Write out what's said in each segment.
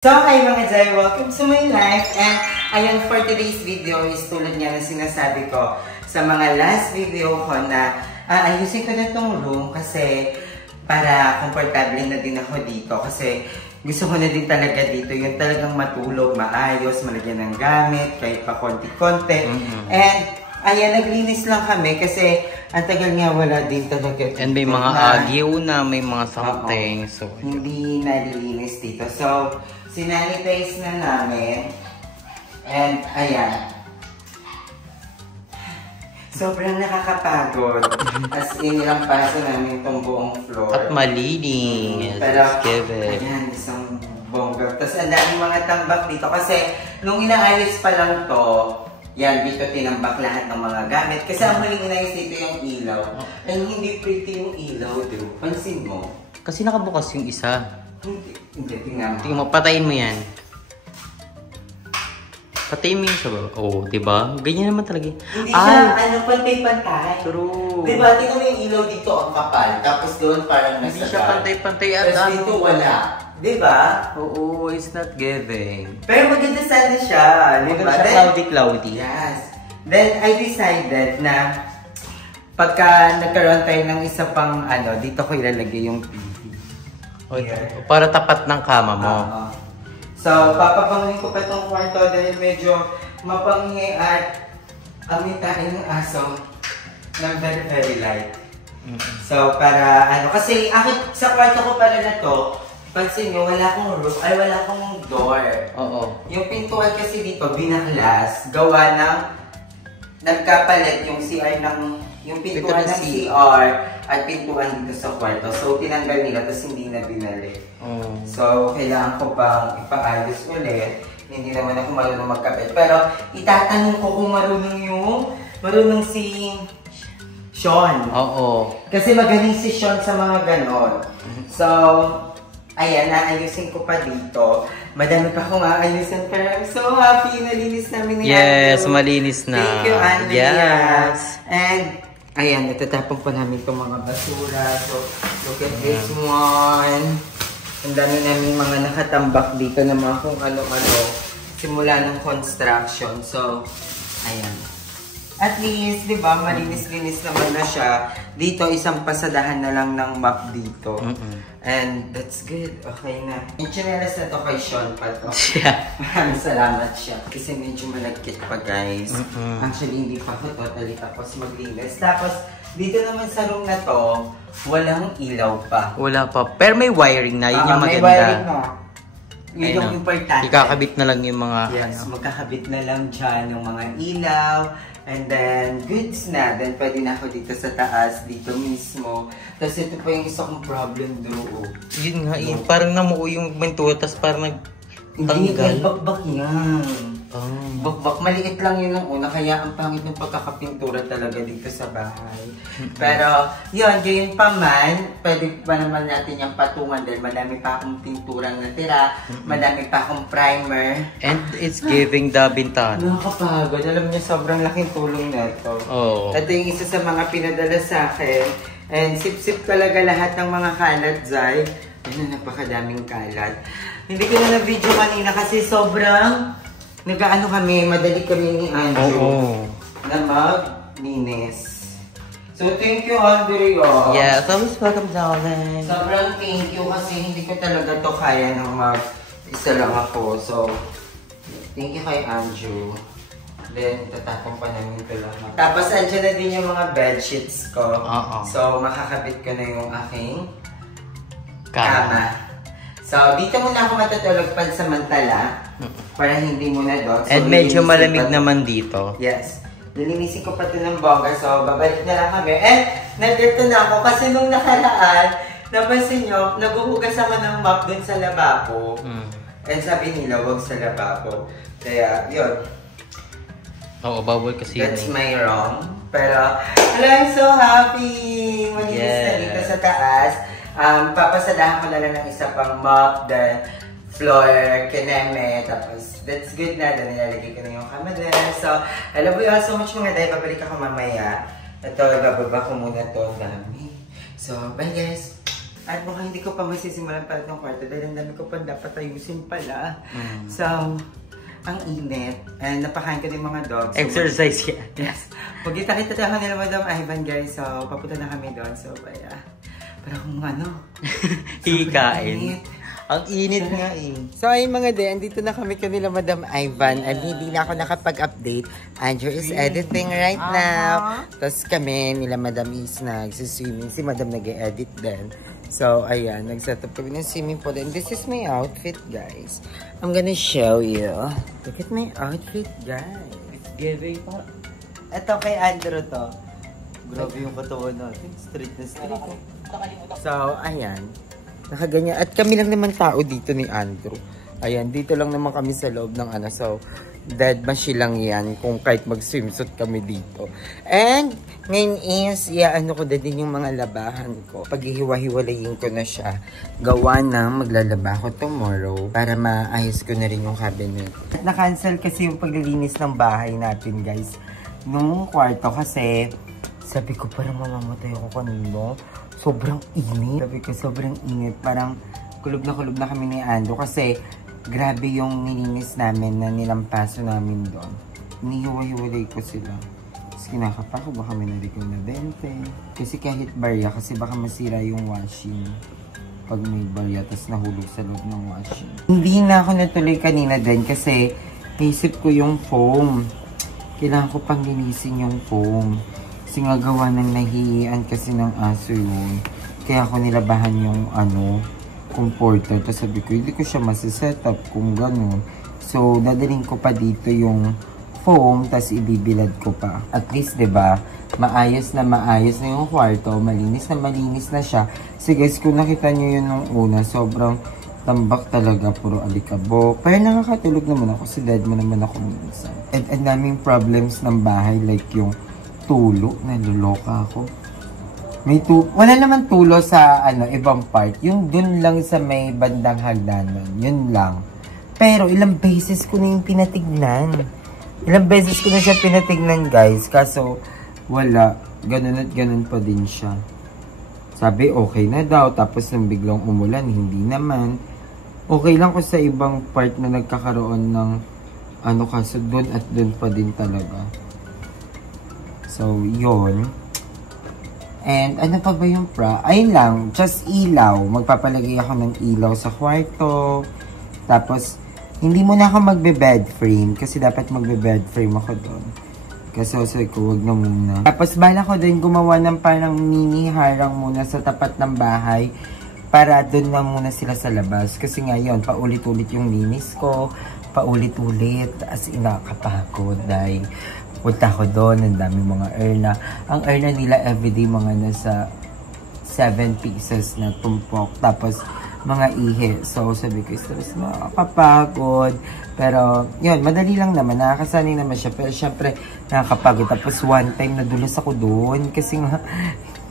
So, hi mga Jai! Welcome to my life! And ayun, for today's video is tulad nga na sinasabi ko sa mga last video ko na ayusin ko na itong room kasi para komportable na din ako dito kasi gusto ko na din talaga dito yung talagang matulog, maayos, malagyan ng gamit, kahit pa konti-konti. And ayan, naglinis lang kami kasi ang tagal nga wala din talaga dito. And may mga agyo na, may mga something. So, hindi nalilinis dito. So, sinanitize na namin. And, ayan. Sobrang nakakapagod. As in, ilang paso namin itong buong floor. At malinis. Pero, ayan, isang bongga. Tapos, ang daming mga tambak dito. Kasi, nung inaayos pa lang to, yan, dito tinambak lahat ng mga gamit. Kasi ang maling inayos dito yung ilaw. Ay, hindi pretty yung ilaw, diba? Pansin mo. Kasi nakabukas yung isa. Hindi, tingnan mo. Tingnan mo, patayin mo yan. Patayin mo yung sa baba. Oo, diba? Ganyan naman talaga. Hindi siya, pantay-pantay. True. Diba, tingnan mo yung ilaw dito, ang kapal. Tapos doon parang nasa. Hindi siya pantay-pantay at tapos dito wala. Diba? Oo, it's not giving. Pero maganda sana siya. Diba? Maganda siya cloudy-cloudy. Yes. Then, I decided na pagka nagkaroon tayo ng isa pang dito ko ilalagay yung TV. Yeah. Para tapat ng kama mo. So, papapangin ko pa itong kwarto dahil medyo mapanghi at amitain ng aso ng very, very light. So, para kasi sa kwarto ko pala na to, pansin nyo, wala akong roof, ay wala akong door. Oo. Yung pintuan kasi dito, binaklas, gawa ng nagkapalit yung CR yung pintuan ng CR at pintuan dito sa kwarto. So, tinanggal nila, tapos hindi na binalik. So, kailangan ko bang ipaayos ulit. Hindi naman ako marunong magkapit. Pero, itatanong ko kung marunong si Sean. Oo. Kasi magaling si Sean sa mga ganon. So, ayan, naayusin ko pa dito. Madami pa akong aayusin, pero I'm so happy. Nalinis namin ni Yes, Andrew. malinis na. Thank you, Andrea. Yes. And, ayan, itatapon pa namin itong mga basura. So, look at this one. Ang dami namin mga nakatambak dito na mga kung ano-ano. Simula ng construction. So, ayan. At least, di ba, malinis-linis naman na siya. Dito, isang pasadahan na lang ng map dito. And that's good. Okay na. Yung chinelas na to kay Sean pa to. Yeah. Maraming salamat siya. Kasi medyo malagkit pa, guys. Actually, hindi pa ako totally tapos maglinis. Tapos, dito naman sa room na to, walang ilaw pa. Wala pa. Pero may wiring na. Yun yung maganda. May wiring na. Yun yung importante. Ikakabit na lang yung mga Yes, magkakabit na lang dyan yung mga ilaw. And then, goods na. Then, pwede na ako dito sa taas, dito mismo. Tapos, ito pa yung isa kong problem doon. Yun nga, yun. Parang namuo yung mentura, tapos parang Hindi, nagtanggal. bakbak yan. Bakbak. Maliit lang yun ng una, kaya ang pangit ng pagkakapintura talaga dito sa bahay. Pero, yun, gayon pa man, pwede pa naman natin yung patungan dahil madami pa akong pinturang natira, madami pa akong primer. And it's giving the bintana. Nakakapagod. Alam niyo, sobrang laking tulong na ito. Oo. Ito yung isa sa mga pinadala sa akin. And sip-sip talaga lahat ng mga kalat, Zay. Ayun, napakadaming kalat. Hindi ko na na-video kanina kasi sobrang nag-ano kami, madali kami ni Andrew na mag-linis. So, thank you, Andrea. Yeah, so welcome, darling. Sobrang thank you kasi hindi ko talaga to kaya nang mag-isa lang ako. So, thank you kay Andrew. Then, tatapong pa namin ito lang. Tapos, andyan na din yung mga bedsheets ko. So, makakabit ko na yung aking kama. So, dito muna ako matutulog pansamantala. Para hindi muna doon. So, and medyo malamig naman dito. Yes. Nilinisin ko pa ito ng bongga. So, babalik na lang kami. And, nandito na ako. Kasi nung nakaraan, napansin nyo, naguhugas ako ng mop dun sa lababo. And sabi nila, wag sa lababo. Kaya, yun. Oo, bawal kasi that's my wrong. Pero, I'm so happy! Malinis na dito sa taas. Papasadahan ko na lang ng isa pang mop, then floor, kineme, tapos that's good na. Then nilalagay ko na yung kama din. So, I love you all so much mga day. Babalik ako mamaya. Ito, bababa ko muna to. Dami. So, bye guys! At mukhang hindi ko pa masisimulan pala itong kwarto dahil ang dami ko pa dapat ayusin pala. So, ang init. And napakain ko din mga dogs. So, Exercise yan. yes. Pagkita-kita tayo nila Madam Ivan guys. So, papunta na kami doon. So, kaya, para kung Hikain. Ang init nga eh. So ayun mga de, andito na kami kanila Madam Ivan and hindi na ako nakapag-update. Andrew is editing right now. Tapos kami, nila Madam is nagsiswimming. Si Madam nag-edit din. So ayan, nag-set up kami ng swimming pool. And this is my outfit guys. I'm gonna show you. Look at my outfit guys. It's giving pa. Ito kay Andrew to. Grabe yung katawan natin. Straight na straight. So ayan. Nakaganyan. At kami lang naman tao dito ni Andrew. Ayan, dito lang naman kami sa loob ng ano. So, dead mashi lang yan kung kahit mag-swimsuit kami dito. And, ngayon is, ano ko din yung mga labahan ko. Paghihiwa-hiwalayin ko na siya. Gawa na, maglalaba ko tomorrow para maayos ko na rin yung cabinet. Na-cancel kasi yung paglilinis ng bahay natin, guys. Nung kwarto kasi, sabi ko parang mamamatay ako kanino. Sobrang init. Sabi ko, sobrang init. Parang kulog na kami ni Ando kasi grabe yung nilinis namin na nilampaso namin doon. Nihiwa-hiwalay ko sila. Tapos kinakapa ko, baka may narikol na dente. Kasi kahit barya, kasi baka masira yung washing. Pag may barya, tapos nahulog sa loob ng washing. Hindi na ako natuloy kanina din kasi naisip ko yung foam. Kailangan ko pang linisin yung foam. Kasi nga gawa ng nahihian kasi ng aso yun. Kaya ako nilabahan yung comforter. Tapos sabi ko, hindi ko siya masisetup kung gano'n. So, dadaling ko pa dito yung foam, tapos ibibilad ko pa. At least, diba, maayos na yung kwarto. Malinis na siya. Kasi guys, kung nakita nyo yun nung una, sobrang tambak talaga, puro alikabok. Pero nakakatulog naman ako, kasi dead mo naman ako minsan. And ang daming problems ng bahay, like yung tulo, naluloka ako. Wala naman tulo sa ibang part. Yung dun lang sa may bandang hagdanan. Yun lang. Pero ilang beses ko na yung pinatignan. Ilang beses ko na siya pinatignan, guys. Kaso wala. Ganun at ganun pa din siya. Sabi okay na daw. Tapos nang biglang umulan, hindi naman. Okay lang ko sa ibang part na nagkakaroon ng kaso dun at dun pa din talaga. So, yun. And, ano pa ba yung ayun lang, just ilaw. Magpapalagay ako ng ilaw sa kwarto. Tapos, hindi muna ako magbe-bed frame. Kasi dapat magbe-bed frame ako doon. Kasi sabi ko, wag na muna. Tapos, bala ko din gumawa ng parang mini harang muna sa tapat ng bahay. Para doon na muna sila sa labas. Kasi ngayon, paulit-ulit yung linis ko. Paulit-ulit. As in, nakakapagod. Dahil punta ko doon, ang daming mga erna. Ang erna nila everyday mga nasa 7 pieces na tumpok. Tapos mga ihi. So sabi ko, stress na, nakakapagod. Pero yun, madali lang naman. Nakakasanay naman siya. Pero syempre, nakakapagod. Tapos one time, nadulas ako doon. Kasi nga,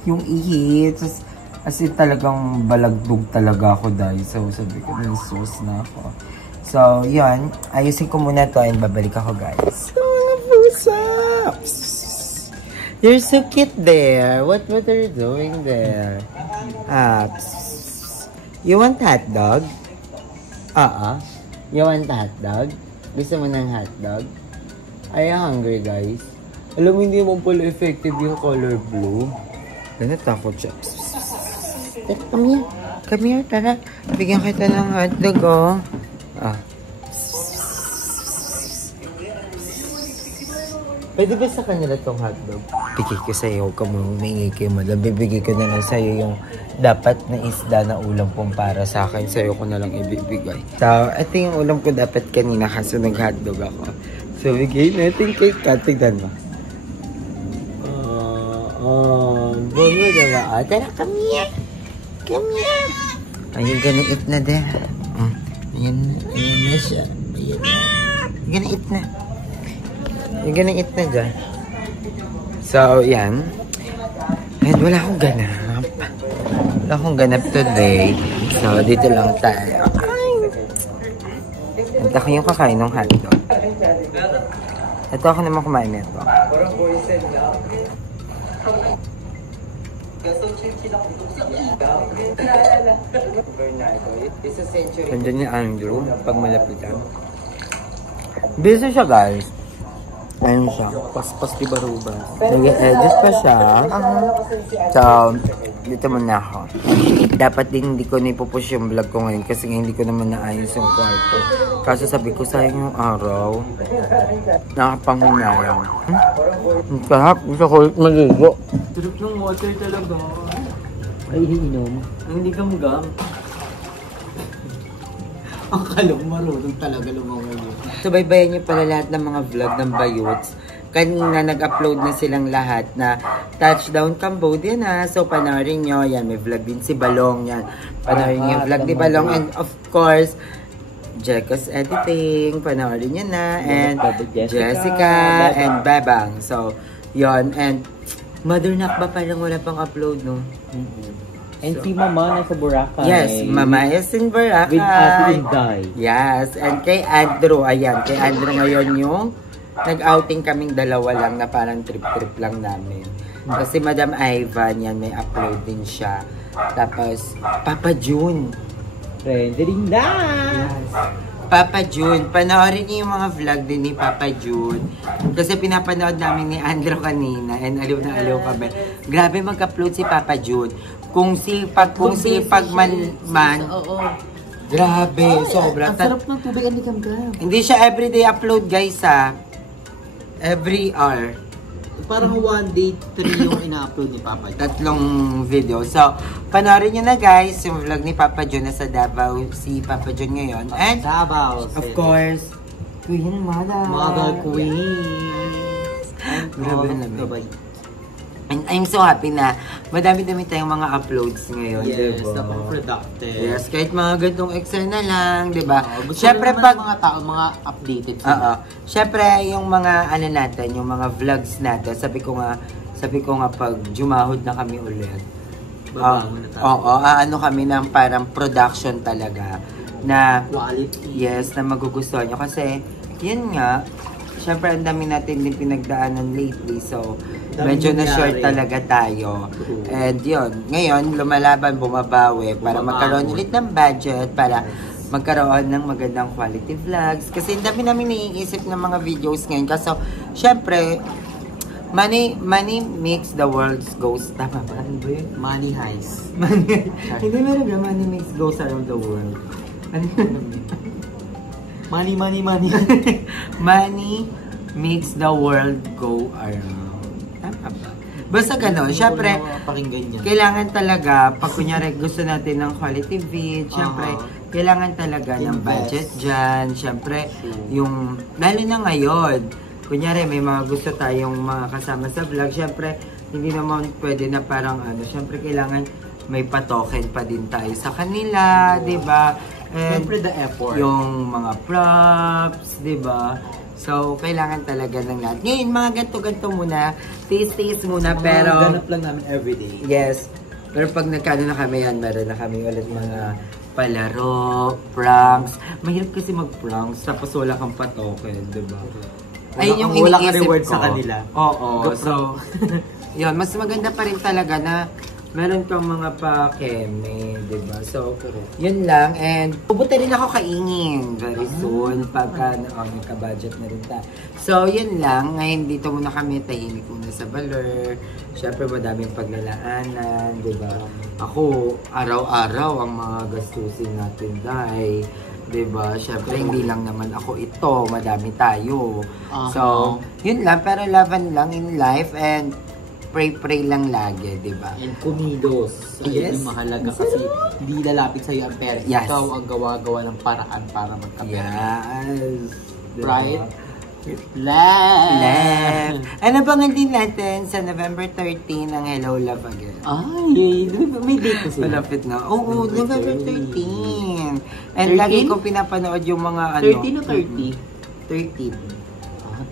yung ihi. Tapos, as in talagang balagdog talaga ako dahil. So sabi ko, nasos na ako. So yun, ayusin ko muna to and babalik ako guys. What's up? You're so cute there. What are you doing there? You want hot dog? You want hot dog? Gusto mo ng hot dog? Are you hungry, guys? Alam mo, hindi mo pala effective yung color blue. Natakot siya. Come here. Come here, tara. Bigyan kita ng hot dog, oh. Pwede ba sa kanila tong hotdog? Bigay ko sa'yo, huwag ka mong maingay kay madam. Bibigay ko na lang sa'yo yung dapat na isda na ulam pong para sa akin. Sa'yo ko na lang ibibigay. So, ito yung ulam ko dapat kanina kasi nag-hotdog ako. So, bigay natin kay Kat. Tignan mo. Bungo diba? Tara, come here. Come here. Ayun, gonna eat na din. Ayun na siya. Ayun na. Gonna eat na. Yung ganang eat na dyan. So, yan. And wala akong ganap. Wala akong ganap today. So, dito lang tayo. At ako yung kakain ng hotdog. Ito ako naman kumain nito. Bernardo, it's a century. Nandiyan ni Andrew, pag malapitan. Busy siya, guys. Ayun siya. Paspas di Baruba. Nag-edit pa siya. So, dito muna ako. Dapat din hindi ko nipupush yung vlog ko ngayon kasi hindi ko naman naayos yung kwarto. Kaso sabi ko, sayang yung araw. Nakapangunayang. Ang sarap. Gusto ko ulit maligo. Sarap ng water talaga. Ay, iniinom. Hindi gam-gam. Ang kalong marunong talaga lumangoy. Subaybayan niyo pala lahat ng mga vlog ng Bayuts. Kanina nag-upload na silang lahat na Touchdown Cambodia na. So panoorin nyo. Yan, may vlog din si Balong. Yan, panoorin niyo yung vlog ni Balong. And of course, Jekos Editing. Panoorin nyo na. And Jessica and Bebang. So, yon. And Mother Nakba parang wala pang upload, no? And si Mama nasa Boracay. Yes, Mama is in Boracay. With Ate Inday. Yes, and kay Andrew, ayan, kay Andrew ngayon yung nag-outing kaming dalawa lang na parang trip-trip lang namin. Kasi Madam Ivan, yan, may upload din siya. Tapos, Papa June. Rendering na! Yes. Papa June, panoorin niyo yung mga vlog din ni Papa June. Kasi pinapanood namin ni Andrew kanina and aliw na aliw kami. Grabe mag-upload si Papa June. Kung sipag man. Oo. Grabe, sobra. Ang sarap ng tubig, hindi kam-kam. Hindi siya everyday upload, guys, ha. Every hour. Parang one day, 3 yung ina-upload ni Papa June. 3 video. So, panoorin nyo na, guys, yung vlog ni Papa June. Nasa Davao si Papa June ngayon. And, Davao. of course, Queen Mother. Mother Queen. Grabe naman. And I'm so happy na madami-dami tayong mga uploads ngayon, yes, diba? napang-productive. Yes, kahit mga gantong Excel na lang, diba? Gusto Siyempre naman pag mga tao, mga updated Oo. sila. Siyempre yung mga ano natin, yung mga vlogs natin, sabi ko nga pag jumahod na kami ulit. Babangon na tayo. Oo, ano kami ng parang production talaga na Quality. yes, na magugustuhan nyo kasi yun nga, siyempre ang dami natin din pinagdaanan lately, so medyo na short talaga tayo. And yun, ngayon lumalaban, bumabawi para magkaroon ulit ng budget, para magkaroon ng magandang quality vlogs. Kasi ang dami namin naiisip ng mga videos ngayon. Kasi syempre, money makes the world goes. Tama ba? Ano ba yun? Money heist. Hindi meron ba money makes goes around the world? Ano yun? Money. Money makes the world go around. Tama ba? Basta gano'n. Siyempre, kailangan talaga, pag kunyari gusto natin ng quality vid, siyempre, kailangan talaga ng budget dyan. Siyempre, yung, lalo na ngayon, kunyari may mga gusto tayong mga kasama sa vlog, siyempre, hindi naman pwede na parang ano, siyempre, kailangan may patoken pa din tayo sa kanila, di ba? And siyempre, the effort. Yung mga props, di ba? So, kailangan talaga ng lahat. Ngayon, mga ganto-ganto muna. Taste muna, pero ganap lang namin everyday. yes. Pero pag nagkano na kami yan, meron na kami ulit mga palaro, pranks. Mahirap kasi mag-pranks, tapos wala kang patoken, di ba? Ay, yung wala kang iniisip reward ko. sa kanila. Oo. So, yun, mas maganda pa rin talaga na meron kang mga pa-keme, diba? So, yun lang. And, pupunta rin ako kaingin very soon pagka nagka-budget na rin tayo. So, yun lang. Ngayon, dito muna kami, tahimik muna sa Baler. Siyempre, madaming paglalaanan, diba? Ako, araw-araw ang mga gastusin natin, dahil diba? Siyempre, hindi lang naman ako ito. Madami tayo. So, yun lang. Pero laban lang in life and pray lang lagi, di ba? And kumidos. Yes. Yung mahalaga kasi hindi lalapit sa'yo ang pera. Yes. Ikaw ang gawa-gawa ng paraan para magkapera. Yes. Right? Left. Ano bang hindi natin sa November 13 ang Hello Love Again? Ay, may date kasi. Malapit na. Oo, November 13. And 13? lagi ko pinapanood yung mga ano. 13 o 30? 13.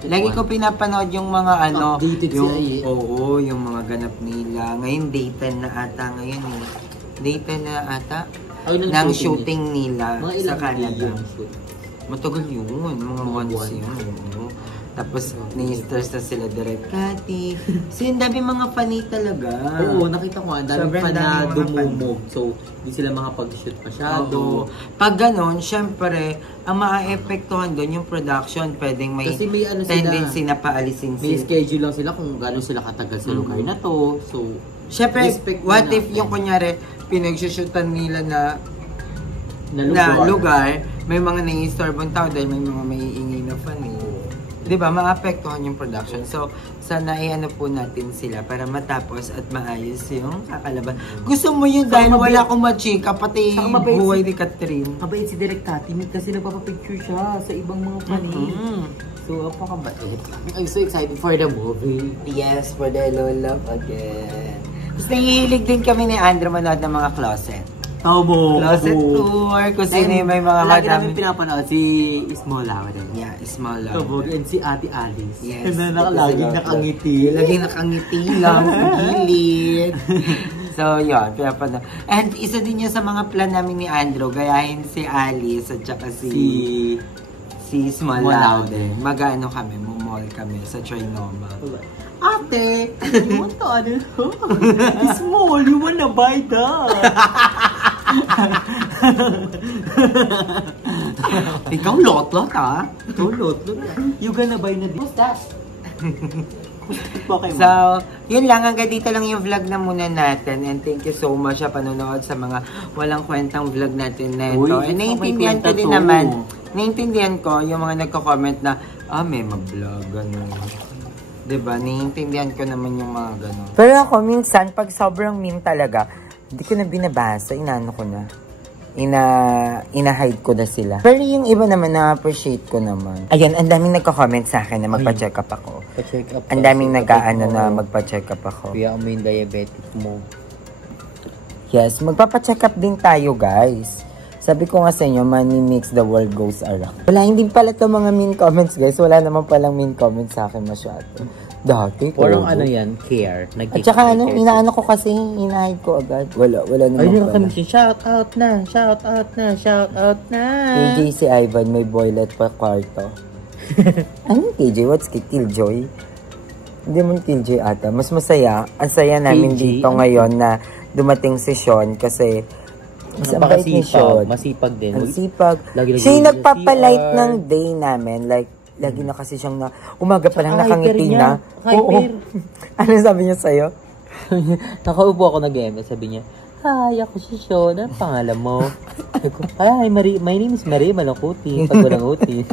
Lagi ko pinapanood yung mga ano, updated yung, siya eh. oo, yung mga ganap nila. Ngayon, day 10 na ata ngayon eh. Day 10 na ata ng shooting nila mga sa Canada. Matagal yun, mga months yun. Oo. Tapos, ni-stress na sila direct Kati. Kasi ang dami mga funny talaga. Oo, nakita ko, ang dami Sobrang pa na dami mga dumumog. So, hindi sila makapag-shoot masyado. Pag ganon, syempre, ang maa-epektuhan doon yung production. Pwedeng may, Kasi may ano tendency sila, na paalisin may sila. schedule lang sila kung gano'n sila katagal sa lugar na to. So, Syempre, respect what na if natin. yung kunyari, pinagsushootan nila na na lugar, may mga nai-istorbong tao dahil may mga maiingay na fan eh. Diba, maapektuhan yung production. So, sana i-ano po natin sila para matapos at maayos yung kakalaban. Gusto mo yun dahil wala akong machika, pati Saka mabait buhay ni Catherine. Mabait si Direk Tati kasi nagpapapicture siya sa ibang mga panig. So, apakabait. I'm so excited for the movie. Yes, for the love again. Tapos nahihilig din kami ni Andrew manood ng mga closet. Tamo! Closet tour, kung sino yung may mga lagi madami. namin pinapanood si Ismola. Yeah, small love. Kabog, and si Ate Alice. Yes. Na laging nakangiti. Laging nakangiti lang sa gilid. So, yun, pinapanood. And isa din yun sa mga plan namin ni Andrew, gayahin si Alice at saka si Small Laude. Mag-ano kami, mall kami sa Trinoma. Ate, you want to ano? Small, you wanna buy that? Ikaw lot-lot ha? Ikaw lot-lot. You gonna buy na this? What's that? So, yun lang. Hanggang dito lang yung vlog na muna natin. And thank you so much sa panonood sa mga walang kwentang vlog natin na ito. Uy, And naiintindihan ko din naman. Naiintindihan ko yung mga nagko-comment na, may mag-vlog, gano'n. Diba? Naiintindihan ko naman yung mga gano'n. Pero ako, minsan, pag sobrang mean talaga, hindi ko na binabasa. Inano ko na. Ina-hide ko na sila. Pero yung iba naman, na-appreciate ko naman. Ayun, ang daming nagko-comment sa akin na magpa-check up ako. Pa-check up. Ang daming nag-aano na magpa-check up ako. Kaya mo yung diabetic mo. Yes, magpapa-check up din tayo, guys. Sabi ko nga sa inyo, money makes the world goes around. Wala, hindi pala ito mga mean comments, guys. Wala naman palang mean comments sa akin masyado. Dati, Parang ano yan, care. At saka ano, inaano ko kasi, inahid ko agad. Wala naman Ay, pala. shout out na, shout out na, shout out na. KJ si Ivan, may boylet pa kwarto. Ano KJ? What's Killjoy? Hindi mo Killjoy ata. Mas masaya. Ang saya namin KJ? dito ngayon na dumating si Sean kasi mas ang bait ni Sean. Masipag din. Ang sipag. Lagi Siya yung sa nagpapalight CR. ng day namin. Like, lagi na kasi siyang na, umaga pa lang nakangiti na. Hyper. Ano sabi niya sa'yo? Nakaupo ako nag-MS, sabi niya, hi, ako si Sean, ang pangalan mo? Sabi ko, hi, my name is Marie Malakuti, pag walang uti.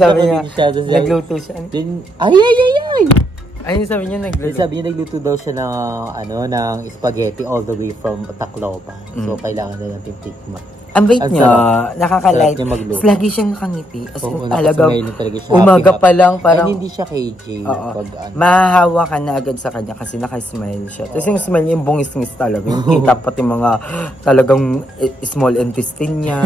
Sabi niya, nagluto siya. Ay! Ayun sabi niya, nagluto. Sabi niya, nagluto daw siya ng spaghetti all the way from Tacloban. So, kailangan na natin tikma. Ang bait Ang niya, sarap. nakaka-light. Sarap niya magluto. Lagi siyang nakangiti. As in, Oo, talagang nakasmile talaga siya. umaga Happy, pa lang, parang, Ay, hindi siya KJ. oo, Pag, ano. mahahawa ka na agad sa kanya kasi nakasmile siya. Tapos yung smile niya, yung bungis-ngis talaga. Yung kita pati mga talagang small intestine niya.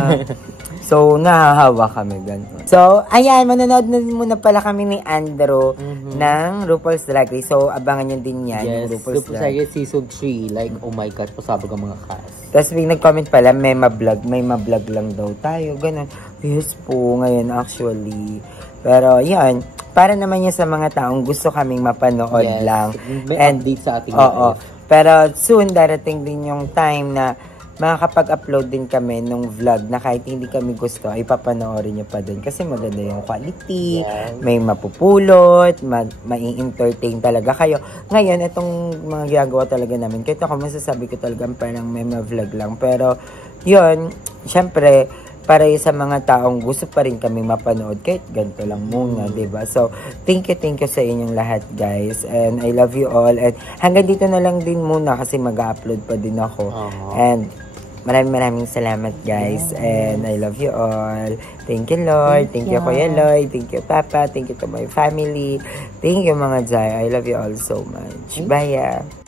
So, nahahawa kami ganun. So, ayan, manonood na din muna pala kami ni Andrew ng RuPaul's Drag Race. So, abangan niyo din yan, yung Yes, RuPaul's Drag Race. season 3. Like, oh my God, pasabog ang mga cast. Tapos may nag-comment pala, may ma-vlog lang daw tayo, ganun. Yes po, ngayon actually. Pero yan, para naman yan sa mga taong gusto kaming mapanood lang. May And, update sa ating oo. Pero soon, darating din yung time na makakapag-upload din kami nung vlog na kahit hindi kami gusto, ay papanoorin nyo pa din. Kasi maganda yung quality, may mapupulot, mai-entertain talaga kayo. Ngayon, itong mga ginagawa talaga namin, kahit ako masasabi ko talaga parang may vlog lang. Pero, yun, syempre, para sa mga taong gusto pa rin kami mapanood, kahit ganito lang muna, diba? So, thank you sa inyong lahat, guys. And I love you all. And hanggang dito na lang din muna kasi mag-upload pa din ako. And maraming salamat, guys. And I love you all. Thank you, Lord. Thank you, Kuya Lloyd. Thank you, Papa. Thank you to my family. Thank you, mga Jai. I love you all so much. Bye.